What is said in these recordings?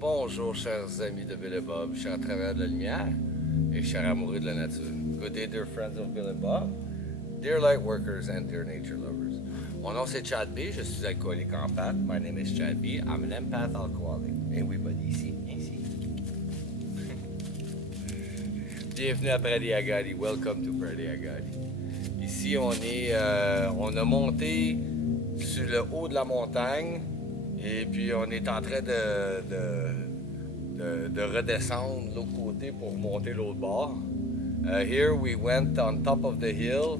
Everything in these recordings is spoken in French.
Bonjour, chers amis de Bill et Bob, chers travailleurs de la lumière et chers amoureux de la nature. Good day, dear friends of Bill and Bob, dear light workers and dear nature lovers. Mon nom c'est Chad B, je suis alcoolique en pâte. My name is Chad B, I'm an empath alcoholic. Et oui, buddy, ici, ici. Bienvenue à Prairie Agadi, welcome to Prairie Agadi. Ici, on a monté sur le haut de la montagne. Et puis, on est en train de redescendre de l'autre côté pour monter l'autre bord. Here we went on top of the hill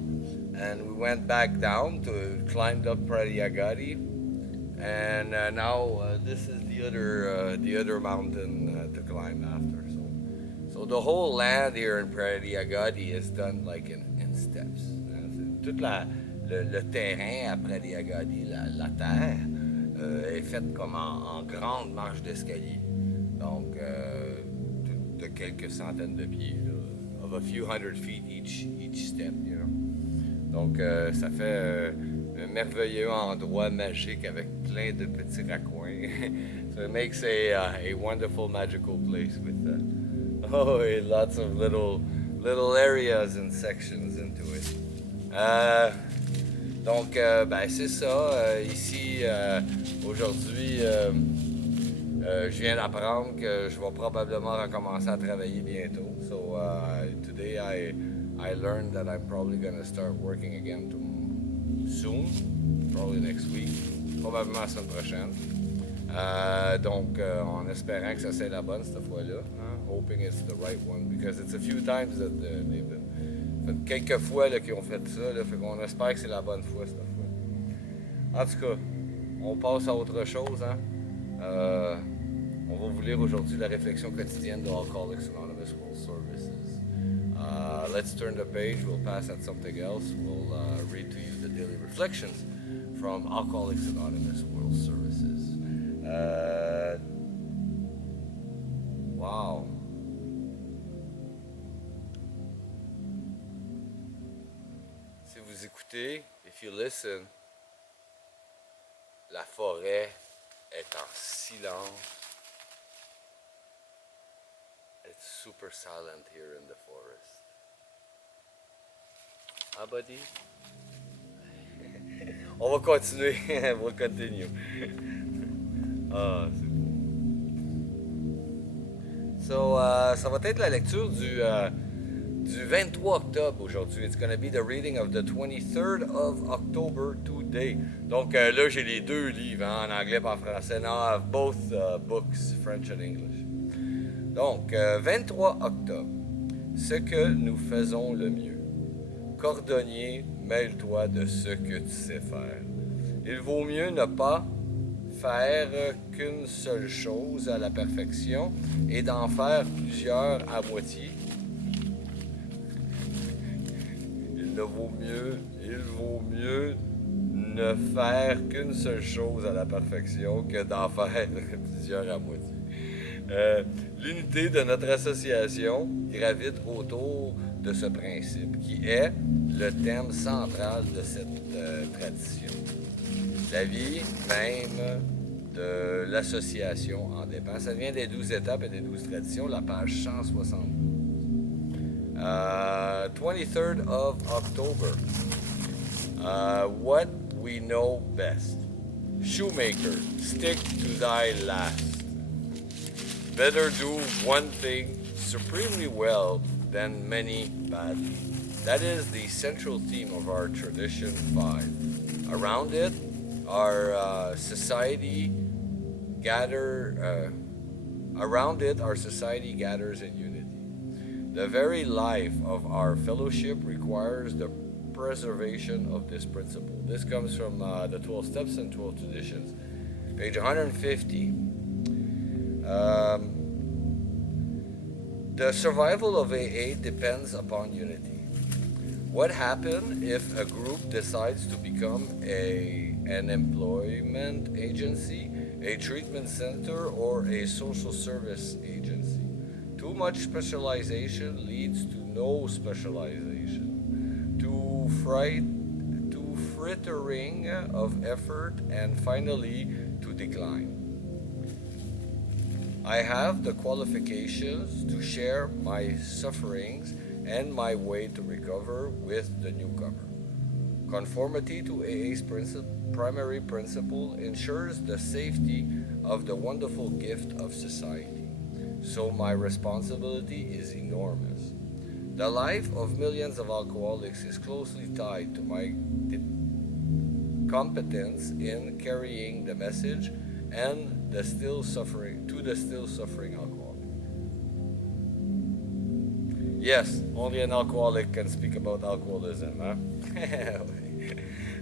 and we went back down to climb up Pradiagadi. And now this is the other mountain to climb after. So the whole land here in Pradiagadi is done like in steps. Tout le terrain à Pradiagadi, la terre, est faite comme en grande marche d'escalier, donc de quelques centaines de pieds, là, of a few hundred feet each step, you know. Donc ça fait un merveilleux endroit magique avec plein de petits raccoins. So it makes a wonderful magical place with lots of little areas and sections into it. Donc, c'est ça. Ici, aujourd'hui, je viens d'apprendre que je vais probablement recommencer à travailler bientôt. So, today I learned that I'm probably going to start working again soon, probably next week, probablement la semaine prochaine. Donc, en espérant que ça c'est la bonne cette fois-là, hoping it's the right one, because it's a few times that they've been. Fait quelques fois là, qu'ils ont fait ça, là, fait qu'on espère que c'est la bonne fois cette fois. En tout cas, on passe à autre chose. Hein? On va vous lire aujourd'hui la réflexion quotidienne de Alcooliques Anonymes World Services. Let's turn the page, we'll pass at something else. We'll read to you the daily reflections from Alcooliques Anonymes World Services. Wow. Vous écoutez, if you listen, la forêt est en silence. It's super silent here in the forest. Ah, buddy? On va continuer, we'll continue. Ah, c'est beau. So, ça va être la lecture du 23 octobre aujourd'hui. It's going to be the reading of the 23rd of October today. Donc là, j'ai les deux livres en anglais et en français. Now I have both books, French and English. Donc, 23 octobre. Ce que nous faisons le mieux. Cordonnier, mêle-toi de ce que tu sais faire. Il vaut mieux ne pas faire qu'une seule chose à la perfection et d'en faire plusieurs à moitié. Il vaut mieux ne faire qu'une seule chose à la perfection que d'en faire plusieurs à moitié. L'unité de notre association gravite autour de ce principe qui est le thème central de cette tradition. La vie même de l'association en dépend. Ça vient des 12 étapes et des 12 traditions, la page 172. 23rd of October. What we know best. Shoemaker, stick to thy last. Better do one thing supremely well than many badly. That is the central theme of our tradition 5. Around it, our society gathers in unity. The very life of our fellowship requires the preservation of this principle. This comes from the 12 Steps and 12 Traditions, page 150. The survival of AA depends upon unity. What happens if a group decides to become an employment agency, a treatment center, or a social service agency? Too much specialization leads to no specialization, to frittering of effort, and finally to decline. I have the qualifications to share my sufferings and my way to recover with the newcomer. Conformity to AA's primary principle ensures the safety of the wonderful gift of society, so my responsibility is enormous. The life of millions of alcoholics is closely tied to my competence in carrying the message and the still suffering alcoholic. Yes, only an alcoholic can speak about alcoholism, hein?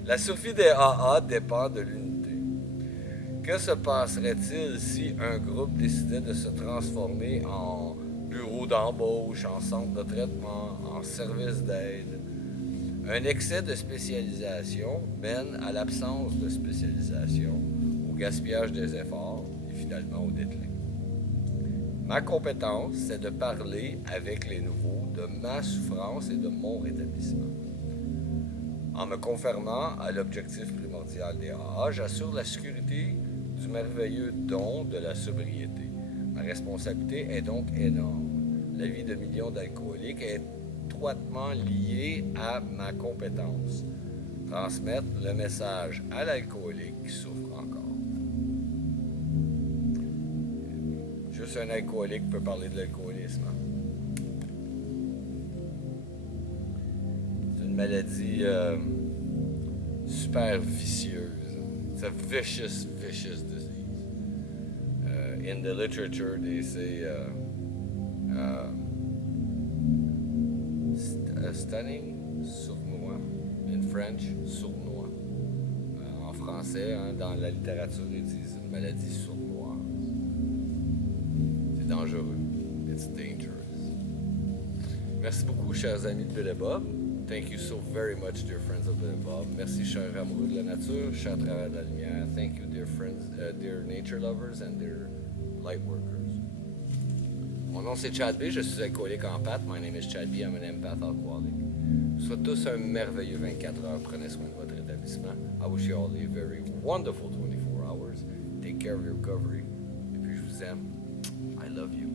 La survie des AA dépend de l'unité. Que se passerait-il si un groupe décidait de se transformer en bureau d'embauche, en centre de traitement, en service d'aide? Un excès de spécialisation mène à l'absence de spécialisation, au gaspillage des efforts et finalement au déclin. Ma compétence, c'est de parler avec les nouveaux de ma souffrance et de mon rétablissement. En me conformant à l'objectif primordial des AA, j'assure la sécurité du merveilleux don de la sobriété. Ma responsabilité est donc énorme. La vie de millions d'alcooliques est étroitement liée à ma compétence. Transmettre le message à l'alcoolique qui souffre encore. Juste un alcoolique peut parler de l'alcoolisme. C'est une maladie super vicieuse. It's a vicious disease. In the literature, they say stunning, sournois. In French, sournois. En français, hein, dans la littérature, ils disent une maladie sournoise. C'est dangereux. It's dangerous. Merci beaucoup, chers amis de Bill et Bob. Thank you so very much, dear friends of Bill and Bob. Merci, chers amoureux de la nature, chers travailleurs de la lumière. Thank you, dear friends, dear nature lovers and dear light workers. Mon nom c'est Chad B, je suis alcoolique en pâte. My name is Chad B, I'm an empath alcoholic. Je vous souhaite tous un merveilleux 24 heures. Prenez soin de votre établissement. I wish you all a very wonderful 24 hours. Take care of your recovery. Et puis je vous aime. I love you.